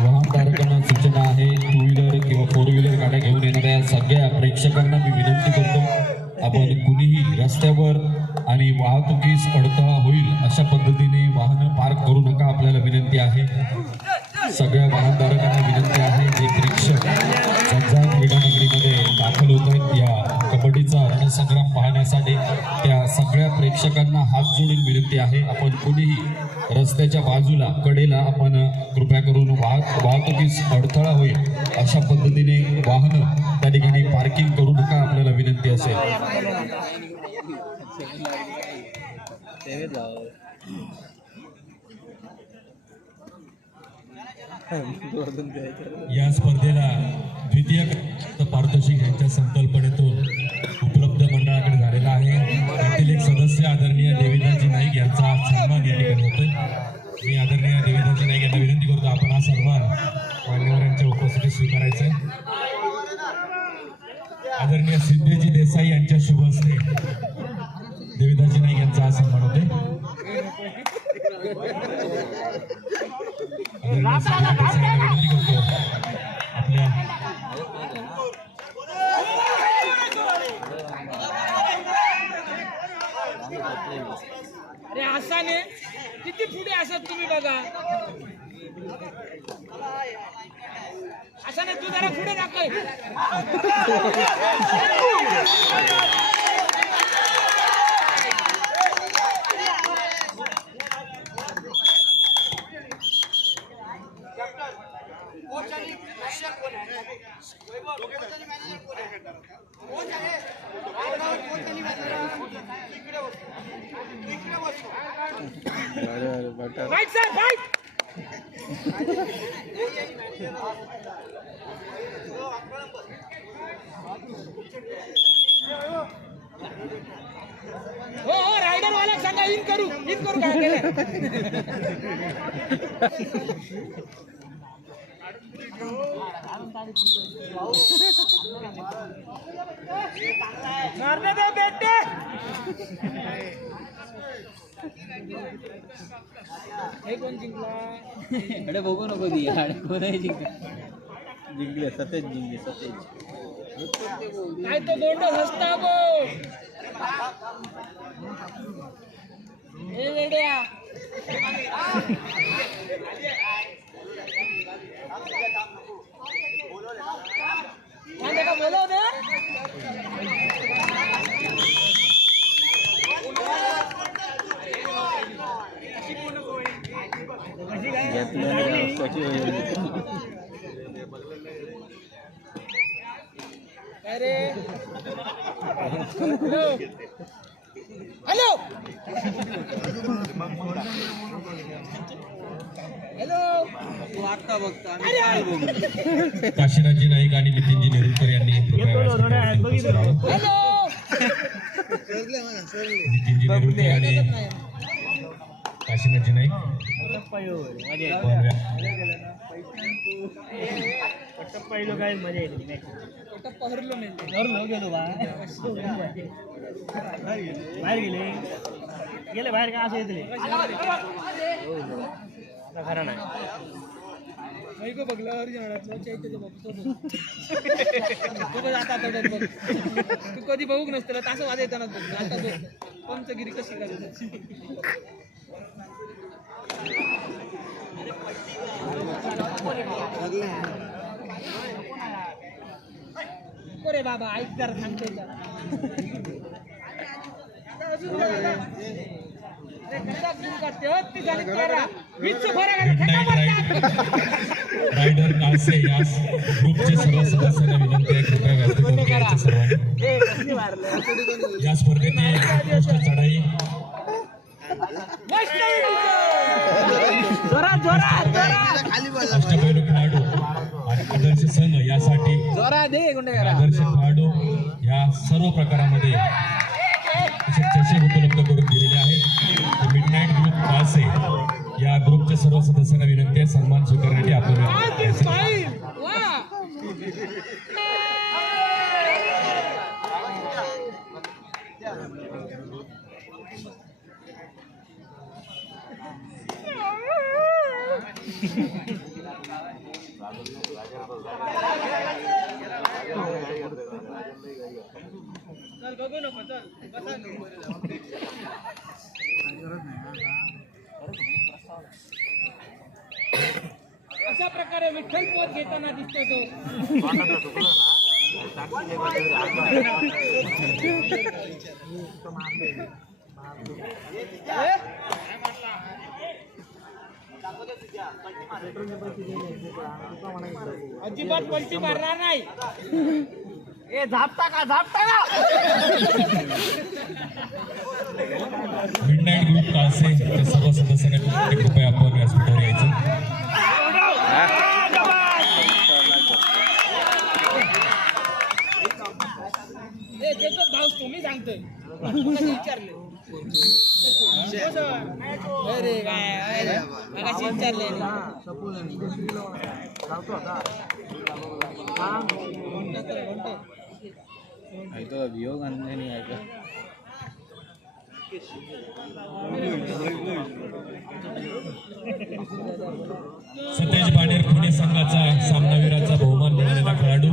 वाहनधारकांना सूचना आहे, टू व्हीलर किंवा फोर व्हीलर गाड्या घेऊन येणाऱ्या सगळ्या प्रेक्षकांना मी विनंती करतो, आपण कुणीही रस्त्यावर आणि वाहतुकीस अडथळा होईल अशा पद्धतीने वाहनं पार्क करू नका. आपल्याला विनंती आहे, सगळ्या वाहनधारकांना विनंती आहे, जे प्रेक्षक झंझाट क्रीडानगरीमध्ये दाखल होत आहेत या कबड्डीचा रणसंग्राम पाहण्यासाठी, त्या सगळ्या प्रेक्षकांना हात जोडून विनंती आहे, आपण कुणीही रस्त्याच्या बाजूला कडेला आपण कृपया करून वाहतुकीस अडथळा होईल अशा पद्धतीने वाहनं त्या ठिकाणी पार्किंग करू नका. आपल्याला विनंती असेल. या स्पर्धेला द्वितीय पारितोषिक यांच्या संकल्पनेतून उपलब्ध मंडळाकडे झालेला आहे. त्यातील एक सदस्य आदरणीय देवेंद्रजी नाईक यांचा सन्मान या ठिकाणी होतोय. मी आदरणीय देवेंद्रजी नाईक यांना विनंती करतो, आपण हा सन्मान मान्यवरांच्या उपस्थितीत स्वीकारायचा आहे. आदरणीय सिद्धेजी देसाई यांच्या शुभ हस्ते देवेंद्रजी नाईक यांचा हा सन्मान होतोय. विनंती करतो आपल्या अरे असाने किती पुढे असत तुम्ही बघा. असाने तू जरा पुढे दाखव. Right side, right. हो रायडर वाला सांगा इन करू काय केलं. मारने दे बेटे. हे कोण जिंकला? अरे बघू नको ती कोणाही जिंकले सतेज काय तो दोंड हसता गो. हे वेड्या का बोलव दे. अरे हॅलो काशीनाथजी नाईक आणि नितीनजी नेरुरकर यांनी नितीनजी नेरुरकर आणि काशीनाथजी नाईक पहिलं काय मजा येते. हरलो गेलो बाहेर गेले बाहेर का असं येतले खरं नाही गो बघला तू कधी बघूक नसतं तास वाद येताना आता पंचगिरी कशी करायची. रे बाबा ऐक जरा सांगते रायडर कालसे या ग्रुपचे सर्व सदस्यांना विनंती आहे, कृपया व्यस्त करून घ्यायचे सर्वांनी. या स्पर्धेची गोष्ट चढाई अष्टपैलू खेळाडू आणि आदर्श संघ यासाठी जोरा दे गुंडे करा आदर्श खेळाडू या सर्व प्रकारामध्ये असे चषक उपलब्ध करून दिलेले आहेत. मिडनाईट ग्रुप पासे या ग्रुपच्या सर्व सदस्यांना विनंती आहे सन्मान स्वीकारण्याची आपण स्माईल वा चल बघू नको चल बसा अशा प्रकारे विठ्ठल पद घेताना दिसतो तो अजिबात पलटी मारणार नाही ए झापता का मिडनाईट ग्रुप कालसे त्या सर्व सदस्यांना कृपया आपण व्यासपीठावर यायचं. ए त्याचा भाव तुम्ही सांगतोय विचारले अरे काय मगाशी विचारले ऐकतो वियोग अंजनी ऐकतो सतेज बाणेर पुणे संघाचा सामनावीराचा बहुमान मिळालेला खेळाडू